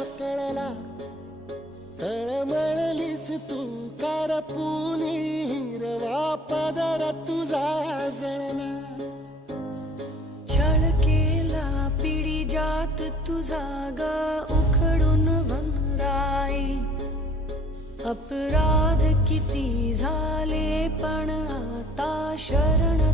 कळला, तळमळलीस तू करपुनी, हिरवा पदर तुझा जळला. छळ केला पिढी जात तुझा ग उखडून वनराई. अपराध किती झाले पण आता शरण